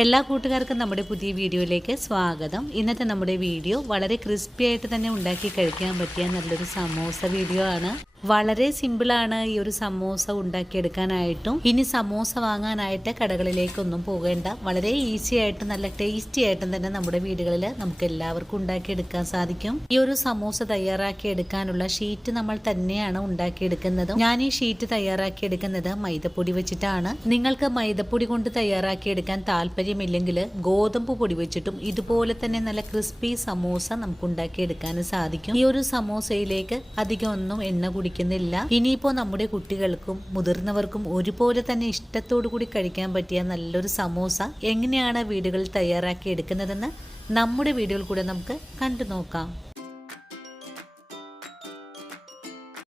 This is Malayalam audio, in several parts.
എല്ലാ കൂട്ടുകാർക്കും നമ്മുടെ പുതിയ വീഡിയോയിലേക്ക് സ്വാഗതം. ഇന്നത്തെ നമ്മുടെ വീഡിയോ വളരെ ക്രിസ്പി ആയിട്ട് തന്നെ ഉണ്ടാക്കി കഴിക്കാൻ പറ്റിയ നല്ലൊരു സമോസ വീഡിയോ ആണ്. വളരെ സിമ്പിളാണ് ഈ ഒരു സമോസ ഉണ്ടാക്കിയെടുക്കാനായിട്ടും. ഇനി സമോസ വാങ്ങാനായിട്ട് കടകളിലേക്കൊന്നും പോകേണ്ട, വളരെ ഈസി ആയിട്ട് നല്ല ടേസ്റ്റി ആയിട്ടും തന്നെ നമ്മുടെ വീടുകളിൽ നമുക്ക് എല്ലാവർക്കും ഉണ്ടാക്കിയെടുക്കാൻ സാധിക്കും. ഈ ഒരു സമോസ തയ്യാറാക്കി എടുക്കാനുള്ള ഷീറ്റ് നമ്മൾ തന്നെയാണ് ഉണ്ടാക്കിയെടുക്കുന്നത്. ഞാൻ ഈ ഷീറ്റ് തയ്യാറാക്കിയെടുക്കുന്നത് മൈദപ്പൊടി വെച്ചിട്ടാണ്. നിങ്ങൾക്ക് മൈദപ്പൊടി കൊണ്ട് തയ്യാറാക്കിയെടുക്കാൻ താല്പര്യമില്ലെങ്കിൽ ഗോതമ്പ് പൊടി വെച്ചിട്ടും ഇതുപോലെ തന്നെ നല്ല ക്രിസ്പി സമോസ നമുക്ക് ഉണ്ടാക്കിയെടുക്കാൻ സാധിക്കും. ഈ ഒരു സമോസയിലേക്ക് അധികം ഒന്നും എണ്ണ കുടിക്കുന്നില്ല. ഇനിയിപ്പോ നമ്മുടെ കുട്ടികൾക്കും മുതിർന്നവർക്കും ഒരുപോലെ തന്നെ ഇഷ്ടത്തോടു കൂടി കഴിക്കാൻ പറ്റിയ നല്ലൊരു സമോസ എങ്ങനെയാണ് വീടുകളിൽ തയ്യാറാക്കി എടുക്കുന്നതെന്ന് നമ്മുടെ വീഡിയോയിൽ കൂടെ നമുക്ക് കണ്ടു നോക്കാം.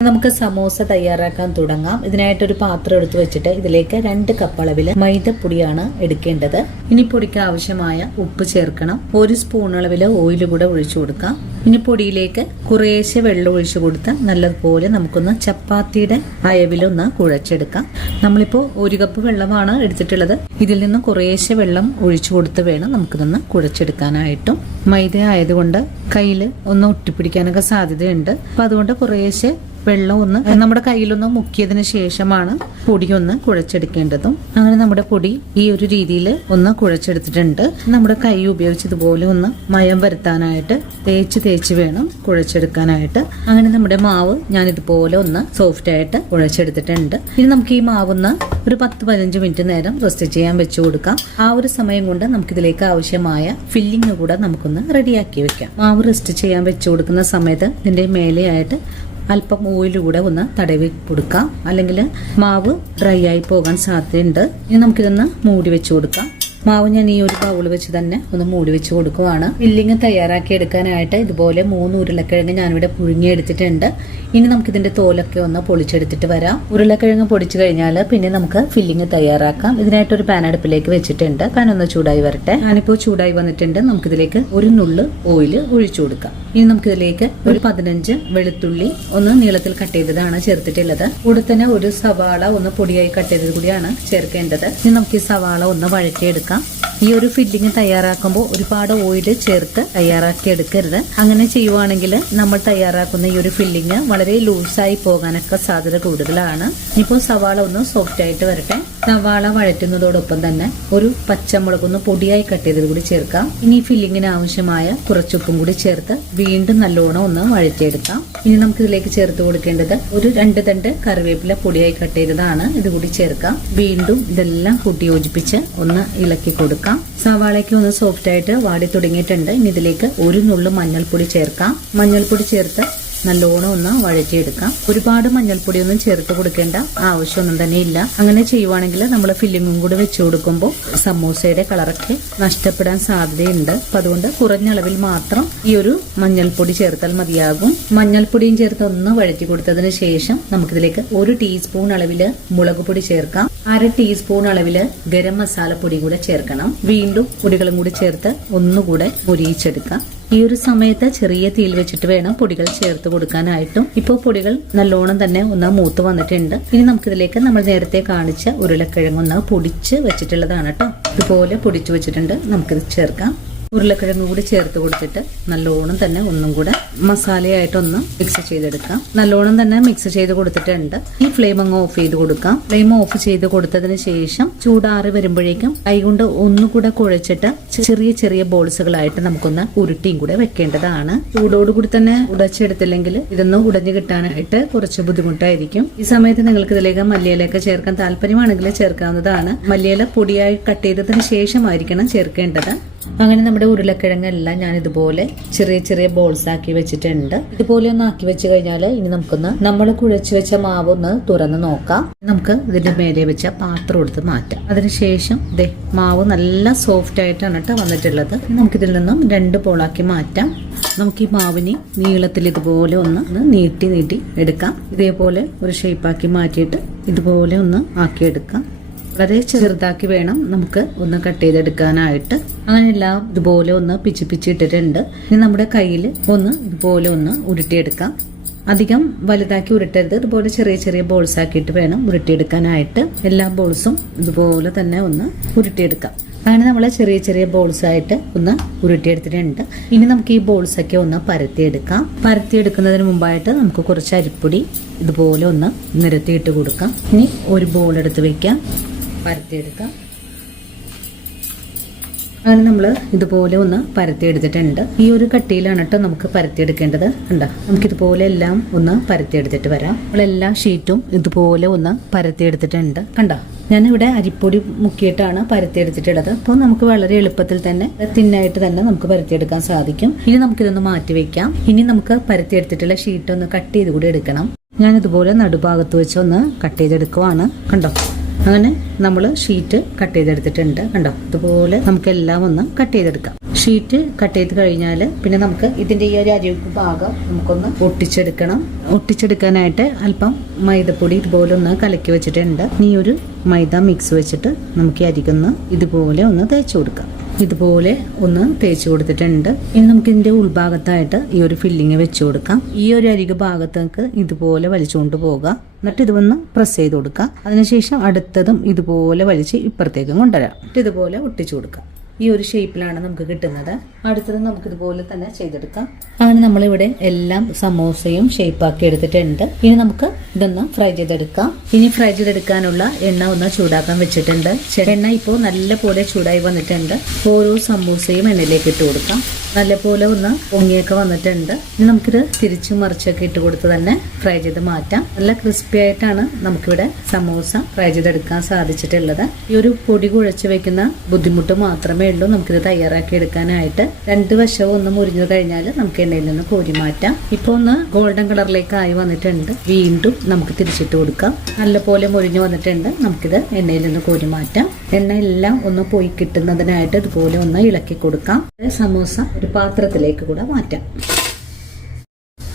നമുക്ക് സമോസ തയ്യാറാക്കാൻ തുടങ്ങാം. ഇതിനായിട്ടൊരു പാത്രം എടുത്ത് വെച്ചിട്ട് ഇതിലേക്ക് 2 കപ്പ് അളവിൽ മൈദപ്പൊടിയാണ് എടുക്കേണ്ടത്. ഇനി പൊടിക്ക് ആവശ്യമായ ഉപ്പ് ചേർക്കണം. 1 സ്പൂൺ അളവിൽ ഓയിൽ കൂടെ ഒഴിച്ചു കൊടുക്കാം. ഇനി പൊടിയിലേക്ക് കുറേശ്ശെ വെള്ളം ഒഴിച്ചു കൊടുത്ത് നല്ലതുപോലെ നമുക്കൊന്ന് ചപ്പാത്തിയുടെ അയവിലൊന്ന് കുഴച്ചെടുക്കാം. നമ്മളിപ്പോ 1 കപ്പ് വെള്ളമാണ് എടുത്തിട്ടുള്ളത്. ഇതിൽ നിന്ന് കുറേശ്ശെ വെള്ളം ഒഴിച്ചു കൊടുത്ത് വേണം നമുക്കിതൊന്ന് കുഴച്ചെടുക്കാനായിട്ടും. മൈദ ആയതുകൊണ്ട് കയ്യിൽ ഒന്ന് ഒട്ടിപ്പിടിക്കാനൊക്കെ സാധ്യതയുണ്ട്. അപ്പൊ അതുകൊണ്ട് കുറേശ്ശെ വെള്ളം ഒന്ന് നമ്മുടെ കയ്യിലൊന്ന് മുക്കിയതിന് ശേഷമാണ് പൊടി ഒന്ന് കുഴച്ചെടുക്കേണ്ടതും. അങ്ങനെ നമ്മുടെ പൊടി ഈ ഒരു രീതിയിൽ ഒന്ന് കുഴച്ചെടുത്തിട്ടുണ്ട്. നമ്മുടെ കൈ ഉപയോഗിച്ച് ഇതുപോലെ ഒന്ന് മയം വരുത്താനായിട്ട് തേച്ച് വേണം കുഴച്ചെടുക്കാനായിട്ട്. അങ്ങനെ നമ്മുടെ മാവ് ഞാൻ ഇതുപോലെ ഒന്ന് സോഫ്റ്റ് ആയിട്ട് കുഴച്ചെടുത്തിട്ടുണ്ട്. ഇനി നമുക്ക് ഈ മാവൊന്ന് ഒരു 10-15 മിനിറ്റ് നേരം റെസ്റ്റ് ചെയ്യാൻ വെച്ചു കൊടുക്കാം. ആ ഒരു സമയം കൊണ്ട് നമുക്കിതിലേക്ക് ആവശ്യമായ ഫില്ലിങ് കൂടെ നമുക്കൊന്ന് റെഡിയാക്കി വെക്കാം. മാവ് റെസ്റ്റ് ചെയ്യാൻ വെച്ചു കൊടുക്കുന്ന സമയത്ത് ഇതിന്റെ മേലെയായിട്ട് അല്പം ഓയിൽ കൂടെ ഒന്ന് തടവി കൊടുക്കാം, അല്ലെങ്കിൽ മാവ് ഡ്രൈ ആയി പോകാൻ സാധ്യതയുണ്ട്. ഇനി നമുക്കിതൊന്ന് മൂടി വെച്ചു കൊടുക്കാം. മാവ് ഞാൻ ഈ ഒരു ബൗൾ വെച്ച് തന്നെ ഒന്ന് മൂടി വെച്ച് കൊടുക്കുവാണ്. ഫില്ലിങ് തയ്യാറാക്കി എടുക്കാനായിട്ട് ഇതുപോലെ 3 ഉരുളക്കിഴങ്ങ് ഞാനിവിടെ പുഴുങ്ങിയെടുത്തിട്ടുണ്ട്. ഇനി നമുക്ക് ഇതിന്റെ തോലൊക്കെ ഒന്ന് പൊളിച്ചെടുത്തിട്ട് വരാം. ഉരുളക്കിഴങ്ങ് പൊടിച്ചു കഴിഞ്ഞാൽ പിന്നെ നമുക്ക് ഫില്ലിങ് തയ്യാറാക്കാം. ഇതിനായിട്ട് ഒരു പാൻ അടുപ്പിലേക്ക് വെച്ചിട്ടുണ്ട്. പാൻ ഒന്ന് ചൂടായി വരട്ടെ. ഞാനിപ്പോൾ ചൂടായി വന്നിട്ടുണ്ട്. നമുക്കിതിലേക്ക് ഒരു നുള്ള് ഓയിൽ ഒഴിച്ചു കൊടുക്കാം. ഇനി നമുക്കിതിലേക്ക് ഒരു 15 വെളുത്തുള്ളി ഒന്ന് നീളത്തിൽ കട്ട് ചെയ്തതാണ് ചേർത്തിട്ടുള്ളത്. കൂടെ തന്നെ ഒരു സവാള ഒന്ന് പൊടിയായി കട്ട് ചെയ്തത് കൂടിയാണ് ചേർക്കേണ്ടത്. ഇനി നമുക്ക് ഈ സവാള ഒന്ന് വഴറ്റിയെടുക്കാം. ഈ ഒരു ഫില്ലിങ് തയ്യാറാക്കുമ്പോൾ ഒരുപാട് ഓയിൽ ചേർത്ത് തയ്യാറാക്കി എടുക്കരുത്. അങ്ങനെ ചെയ്യുവാണെങ്കിൽ നമ്മൾ തയ്യാറാക്കുന്ന ഈ ഒരു ഫില്ലിങ് വളരെ ലൂസായി പോകാനൊക്കെ സാധ്യത കൂടുതലാണ്. ഇപ്പോൾ സവാള ഒന്ന് സോഫ്റ്റ് ആയിട്ട് വരട്ടെ. സവാള വഴറ്റുന്നതോടൊപ്പം തന്നെ ഒരു പച്ചമുളക് ഒന്ന് പൊടിയായി കട്ട് ചെയ്തത് കൂടി ചേർക്കാം. ഇനി ഫില്ലിങ്ങിന് ആവശ്യമായ കുറച്ചുപ്പും കൂടി ചേർത്ത് വീണ്ടും നല്ലോണം ഒന്ന് വഴറ്റിയെടുക്കാം. ഇനി നമുക്ക് ഇതിലേക്ക് ചേർത്ത് കൊടുക്കേണ്ടത് ഒരു 2 തണ്ട് കറിവേപ്പില പൊടിയായി കട്ട് ചെയ്തതാണ്. ഇത് കൂടി ചേർക്കാം. വീണ്ടും ഇതെല്ലാം കൂട്ടി യോജിപ്പിച്ച് ഒന്ന് ഇളക്കി കൊടുക്കാം. സവാളയ്ക്ക് ഒന്ന് സോഫ്റ്റ് ആയിട്ട് വാടി തുടങ്ങിയിട്ടുണ്ട്. ഇനി ഇതിലേക്ക് ഒരു നുള്ളു മഞ്ഞൾപ്പൊടി ചേർക്കാം. മഞ്ഞൾപ്പൊടി ചേർത്ത് നല്ലോണം ഒന്ന് വഴറ്റിയെടുക്കാം. ഒരുപാട് മഞ്ഞൾപ്പൊടി ഒന്നും ചേർത്ത് കൊടുക്കേണ്ട ആവശ്യമൊന്നും തന്നെ ഇല്ല. അങ്ങനെ ചെയ്യുവാണെങ്കിൽ നമ്മൾ ഫില്ലിങ്ങും കൂടെ വെച്ചു കൊടുക്കുമ്പോൾ സമൂസയുടെ കളറൊക്കെ നഷ്ടപ്പെടാൻ സാധ്യതയുണ്ട്. അപ്പൊ അതുകൊണ്ട് കുറഞ്ഞ അളവിൽ മാത്രം ഈ ഒരു മഞ്ഞൾപ്പൊടി ചേർത്താൽ മതിയാകും. മഞ്ഞൾപ്പൊടിയും ചേർത്ത് ഒന്ന് വഴറ്റി കൊടുത്തതിന് ശേഷം നമുക്കിതിലേക്ക് 1 ടീസ്പൂൺ അളവില് മുളക് പൊടി ചേർക്കാം. 1/2 ടീസ്പൂൺ അളവില് ഗരം മസാല പൊടി കൂടെ ചേർക്കണം. വീണ്ടും പൊടികളും കൂടി ചേർത്ത് ഒന്നുകൂടെ മുരിയിച്ചെടുക്കാം. ഈ ഒരു സമയത്ത് ചെറിയ തീയിൽ വെച്ചിട്ട് വേണം പൊടികൾ ചേർത്ത് കൊടുക്കാനായിട്ടും. ഇപ്പോൾ പൊടികൾ നല്ലോണം തന്നെ ഒന്ന് മൂത്ത് വന്നിട്ടുണ്ട്. ഇനി നമുക്കിതിലേക്ക് നമ്മൾ നേരത്തെ കാണിച്ച ഉരുളക്കിഴങ്ങൊന്ന് പൊടിച്ച് വെച്ചിട്ടുള്ളതാണ് കേട്ടോ. ഇതുപോലെ പൊടിച്ചു വെച്ചിട്ടുണ്ട്. നമുക്കിത് ചേർക്കാം. ഉരുളക്കിഴങ്ങ് കൂടി ചേർത്ത് കൊടുത്തിട്ട് നല്ലോണം തന്നെ ഒന്നും കൂടെ മസാലയായിട്ടൊന്ന് മിക്സ് ചെയ്തെടുക്കാം. നല്ലോണം തന്നെ മിക്സ് ചെയ്ത് കൊടുത്തിട്ടുണ്ട്. ഈ ഫ്ലെയിം അങ്ങ് ഓഫ് ചെയ്ത് കൊടുക്കാം. ഫ്ലെയിം ഓഫ് ചെയ്ത് കൊടുത്തതിന് ശേഷം ചൂടാറി വരുമ്പോഴേക്കും കൈകൊണ്ട് ഒന്നുകൂടെ കുഴച്ചിട്ട് ചെറിയ ചെറിയ ബോൾസുകളായിട്ട് നമുക്കൊന്ന് ഉരുട്ടിയും കൂടെ വെക്കേണ്ടതാണ്. ചൂടോടുകൂടി തന്നെ ഉടച്ചെടുത്തില്ലെങ്കിൽ ഇതൊന്ന് ഉടഞ്ഞു കിട്ടാനായിട്ട് കുറച്ച് ബുദ്ധിമുട്ടായിരിക്കും. ഈ സമയത്ത് നിങ്ങൾക്ക് ഇതിലേക്ക് മല്ലിയിലൊക്കെ ചേർക്കാൻ താല്പര്യമാണെങ്കിൽ ചേർക്കാവുന്നതാണ്. മല്ലിയില പൊടിയായി കട്ട് ചെയ്തതിന് ശേഷമായിരിക്കണം ചേർക്കേണ്ടത്. അങ്ങനെ നമ്മുടെ ഉരുളക്കിഴങ്ങെല്ലാം ഞാൻ ഇതുപോലെ ചെറിയ ചെറിയ ബോൾസ് ആക്കി വെച്ചിട്ടുണ്ട്. ഇതുപോലെ ഒന്ന് ആക്കി വെച്ച് കഴിഞ്ഞാൽ ഇനി നമുക്കൊന്ന് നമ്മൾ കുഴച്ചു വെച്ച മാവ് ഒന്ന് തുറന്ന് നോക്കാം. നമുക്ക് ഇതിന്റെ മേലെ വെച്ച പാത്രം എടുത്ത് മാറ്റാം. അതിനുശേഷം മാവ് നല്ല സോഫ്റ്റ് ആയിട്ടാണ് കേട്ടോ വന്നിട്ടുള്ളത്. നമുക്കിതിൽ നിന്നും 2 ബോളാക്കി മാറ്റാം. നമുക്ക് ഈ മാവിനെ നീളത്തിൽ ഇതുപോലെ ഒന്ന് നീട്ടി എടുക്കാം. ഇതേപോലെ ഒരു ഷേപ്പാക്കി മാറ്റിയിട്ട് ഇതുപോലെ ഒന്ന് ആക്കിയെടുക്കാം. വളരെ ചെറുതാക്കി വേണം നമുക്ക് ഒന്ന് കട്ട് ചെയ്തെടുക്കാനായിട്ട്. അങ്ങനെ എല്ലാം ഇതുപോലെ ഒന്ന് പിച്ചി ഇട്ടിട്ടുണ്ട്. ഇനി നമ്മുടെ കയ്യിൽ ഒന്ന് ഇതുപോലെ ഒന്ന് ഉരുട്ടിയെടുക്കാം. അധികം വലുതാക്കി ഉരുട്ടരുത്. ഇതുപോലെ ചെറിയ ചെറിയ ബോൾസ് ആക്കിയിട്ട് വേണം ഉരുട്ടിയെടുക്കാനായിട്ട്. എല്ലാ ബോൾസും ഇതുപോലെ തന്നെ ഒന്ന് ഉരുട്ടിയെടുക്കാം. അങ്ങനെ നമ്മൾ ചെറിയ ചെറിയ ബോൾസ് ആയിട്ട് ഒന്ന് ഉരുട്ടിയെടുത്തിട്ടുണ്ട്. ഇനി നമുക്ക് ഈ ബോൾസ് ഒക്കെ ഒന്ന് പരത്തിയെടുക്കാം. പരത്തിയെടുക്കുന്നതിന് മുമ്പായിട്ട് നമുക്ക് കുറച്ച് അരിപ്പൊടി ഇതുപോലെ ഒന്ന് നിരത്തിയിട്ട് കൊടുക്കാം. ഇനി ഒരു ബോൾ എടുത്ത് വെക്കാം, പരത്തിയെടുക്കാം. അങ്ങനെ നമ്മൾ ഇതുപോലെ ഒന്ന് പരത്തിയെടുത്തിട്ടുണ്ട്. ഈ ഒരു കട്ടിയിലാണ് കേട്ടോ നമുക്ക് പരത്തിയെടുക്കേണ്ടത്. കണ്ടോ, നമുക്കിതുപോലെ എല്ലാം ഒന്ന് പരത്തിയെടുത്തിട്ട് വരാം. നമ്മളെല്ലാ ഷീറ്റും ഇതുപോലെ ഒന്ന് പരത്തിയെടുത്തിട്ടുണ്ട്. കണ്ടോ, ഞാനിവിടെ അരിപ്പൊടി മുക്കിയിട്ടാണ് പരത്തിയെടുത്തിട്ടുള്ളത്. അപ്പോൾ നമുക്ക് വളരെ എളുപ്പത്തിൽ തന്നെ തിന്നായിട്ട് തന്നെ നമുക്ക് പരത്തിയെടുക്കാൻ സാധിക്കും. ഇനി നമുക്കിതൊന്ന് മാറ്റി വെക്കാം. ഇനി നമുക്ക് പരത്തിയെടുത്തിട്ടുള്ള ഷീറ്റ് ഒന്ന് കട്ട് ചെയ്ത് കൂടി എടുക്കണം. ഞാൻ ഇതുപോലെ നടുഭാഗത്ത് വെച്ച് ഒന്ന് കട്ട് ചെയ്തെടുക്കുവാണ്. കണ്ടോ, അങ്ങനെ നമ്മൾ ഷീറ്റ് കട്ട് ചെയ്തെടുത്തിട്ടുണ്ട്. കണ്ടോ, ഇതുപോലെ നമുക്കെല്ലാം ഒന്ന് കട്ട് ചെയ്തെടുക്കാം. ഷീറ്റ് കട്ട് ചെയ്ത് കഴിഞ്ഞാൽ പിന്നെ നമുക്ക് ഇതിന്റെ ഈ ഒരു അരികു ഭാഗം നമുക്കൊന്ന് ഒട്ടിച്ചെടുക്കണം. ഒട്ടിച്ചെടുക്കാനായിട്ട് അല്പം മൈദപ്പൊടി ഇതുപോലെ ഒന്ന് കലക്കി വെച്ചിട്ടുണ്ട്. ഈ ഒരു മൈദ മിക്സ് വെച്ചിട്ട് നമുക്ക് ഈ അരികൊന്ന് ഇതുപോലെ ഒന്ന് തേച്ച് കൊടുക്കാം. ഇതുപോലെ ഒന്ന് തേച്ച് കൊടുത്തിട്ടുണ്ട്. ഇനി നമുക്ക് ഇതിന്റെ ഉൾഭാഗത്തായിട്ട് ഈ ഒരു ഫില്ലിങ് വെച്ച് കൊടുക്കാം. ഈ ഒരു അരികു ഭാഗത്തേക്ക് ഇതുപോലെ വലിച്ചുകൊണ്ട് പോകാം. എന്നിട്ട് ഇതൊന്ന് പ്രസ് ചെയ്ത് കൊടുക്കാം. അതിനുശേഷം അടുത്തതും ഇതുപോലെ വലിച്ച് ഇപ്പുറത്തേക്കും കൊണ്ടുവരാം. ഇതുപോലെ ഒട്ടിച്ചു കൊടുക്കാം. ഈ ഒരു ഷേപ്പിലാണ് നമുക്ക് കിട്ടുന്നത്. അടുത്തത് നമുക്ക് ഇതുപോലെ തന്നെ ചെയ്തെടുക്കാം. അങ്ങനെ നമ്മളിവിടെ എല്ലാം സമോസയും ഷേപ്പാക്കി എടുത്തിട്ടുണ്ട്. ഇനി നമുക്ക് ഇതൊന്ന് ഫ്രൈ ചെയ്തെടുക്കാം. ഇനി ഫ്രൈ ചെയ്തെടുക്കാനുള്ള എണ്ണ ഒന്ന് ചൂടാക്കാൻ വെച്ചിട്ടുണ്ട്. എണ്ണ ഇപ്പോൾ നല്ലപോലെ ചൂടായി വന്നിട്ടുണ്ട്. ഓരോ സമൂസയും എണ്ണയിലേക്ക് ഇട്ട് കൊടുക്കാം. നല്ലപോലെ ഒന്ന് പൊങ്ങിയൊക്കെ വന്നിട്ടുണ്ട്. ഇനി നമുക്കിത് തിരിച്ചും മറിച്ചൊക്കെ ഇട്ട് കൊടുത്ത് തന്നെ ഫ്രൈ ചെയ്ത് മാറ്റാം. നല്ല ക്രിസ്പി ആയിട്ടാണ് നമുക്കിവിടെ സമൂസ ഫ്രൈ ചെയ്തെടുക്കാൻ സാധിച്ചിട്ടുള്ളത്. ഈ ഒരു പൊടി കുഴച്ച് വെക്കുന്ന ബുദ്ധിമുട്ട് മാത്രമേ ഉള്ളൂ നമുക്കിത് തയ്യാറാക്കി എടുക്കാനായിട്ട്. രണ്ട് വശവും ഒന്ന് മുരിഞ്ഞു കഴിഞ്ഞാൽ നമുക്ക് എണ്ണയിൽ നിന്ന് കോരി മാറ്റാം. ഇപ്പൊ ഒന്ന് ഗോൾഡൻ കളറിലേക്ക് ആയി വന്നിട്ടുണ്ട്. വീണ്ടും നമുക്ക് തിരിച്ചിട്ട് കൊടുക്കാം. നല്ലപോലെ മുരിഞ്ഞു വന്നിട്ടുണ്ട്. നമുക്കിത് എണ്ണയിൽ നിന്ന് കോരി മാറ്റാം. എണ്ണ എല്ലാം ഒന്ന് പോയി കിട്ടുന്നതിനായിട്ട് ഇതുപോലെ ഒന്ന് ഇളക്കി കൊടുക്കാം. സമൂസ ഒരു പാത്രത്തിലേക്ക് കൂടെ മാറ്റാം.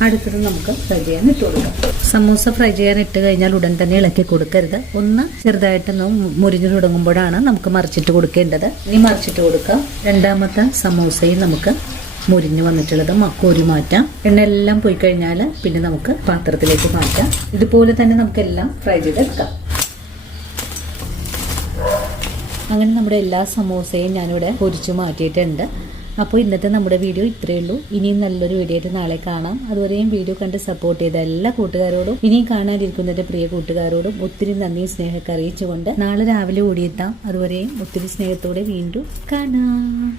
അടുത്തത് നമുക്ക് ഫ്രൈ ചെയ്യാൻ ഇട്ട് കൊടുക്കാം. സമൂസ ഫ്രൈ ചെയ്യാൻ ഇട്ട് കഴിഞ്ഞാൽ ഉടൻ തന്നെ ഇളക്കി കൊടുക്കരുത്. ഒന്ന് ചെറുതായിട്ടൊന്ന് മുരിഞ്ഞു തുടങ്ങുമ്പോഴാണ് നമുക്ക് മറിച്ചിട്ട് കൊടുക്കേണ്ടത്. ഇനി മറിച്ചിട്ട് കൊടുക്കാം. രണ്ടാമത്തെ സമൂസയും നമുക്ക് മുരിഞ്ഞു വന്നിട്ടുള്ളത് കോരി മാറ്റാം. എണ്ണ എല്ലാം പോയി കഴിഞ്ഞാൽ പിന്നെ നമുക്ക് പാത്രത്തിലേക്ക് മാറ്റാം. ഇതുപോലെ തന്നെ നമുക്കെല്ലാം ഫ്രൈ ചെയ്തെടുക്കാം. അങ്ങനെ നമ്മുടെ എല്ലാ സമൂസയും ഞാനിവിടെ പൊരിച്ചു മാറ്റിയിട്ടുണ്ട്. അപ്പോൾ ഇന്നത്തെ നമ്മുടെ വീഡിയോ ഇത്രയേ ഉള്ളൂ. ഇനിയും നല്ലൊരു വീഡിയോ ആയിട്ട് നാളെ കാണാം. അതുവരെയും വീഡിയോ കണ്ട് സപ്പോർട്ട് ചെയ്ത എല്ലാ കൂട്ടുകാരോടും ഇനിയും കാണാനിരിക്കുന്ന എൻ്റെ പ്രിയ കൂട്ടുകാരോടും ഒത്തിരി നന്ദിയും സ്നേഹമൊക്കെ അറിയിച്ചുകൊണ്ട് നാളെ രാവിലെ ഓടിയെത്താം. അതുവരെയും ഒത്തിരി സ്നേഹത്തോടെ വീണ്ടും കാണാം.